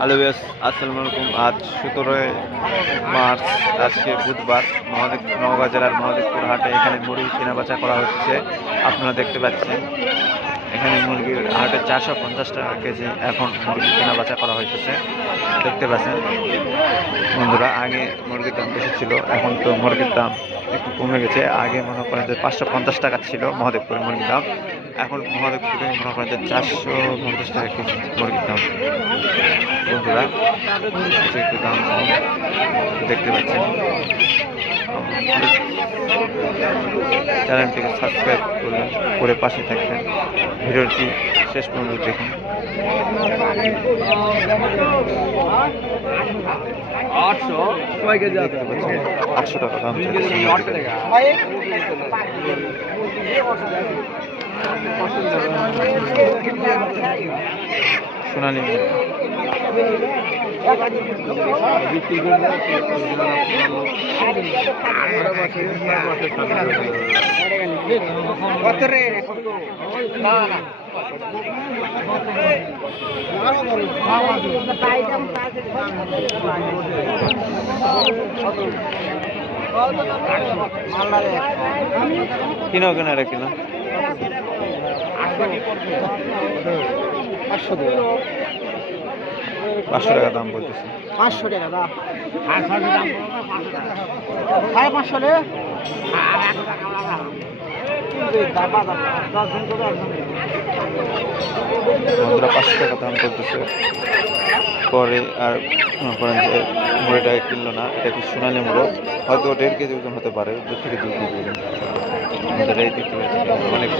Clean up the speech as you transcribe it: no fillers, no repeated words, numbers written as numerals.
Hello base, আসসালামু আলাইকুম। আজ 17 মার্চ, আজকে বুধবার। নওগাঁ জেলার মহাদেবপুর হাটে এখানে মুরগি কেনাবেচা করা হচ্ছে। আপনারা দেখতে পাচ্ছেন এখানে মুরগির হাটে 450 টাকা কেজি এখন মুরগি কেনাবেচা করা হইতেছে। দেখতে পাচ্ছেন বন্ধুরা, আগে মুরগির দাম বেশি ছিল, এখন তো মুরগির দাম একটু কমে গেছে। আগে মনে করেন যে 550 টাকা ছিল মহাদেবপুরের মুরগির দাম, এখন মহাদেবপুরে মনে করেন যে 450 টাকা কেজি মুরগির দাম। বন্ধুরা একটু দাম কম দেখতে পাচ্ছেন। চ্যানেলটিকে সাবস্ক্রাইব করবেন, করে পাশে থাকবেন। ভিডিওটি শেষ পর্যন্ত দেখুন। 800 টাকা দাম সোনালী কিনো কেনা রে কিনা 500 টাকা দাম বলতেছে। 500 টাকা দাম, 500 রে বন্ধুরা 500 টাকা দাম করতেছে। পরে আর মনে করেন যে মুড়িটা কিনলো না, এটা কি সোনালী মুড়ো, হয়তো 1.5 কেজি ওজন হতে পারে, 2 থেকে 2 কেজি ওজন। আমাদের এই দেখতে পাচ্ছি অনেক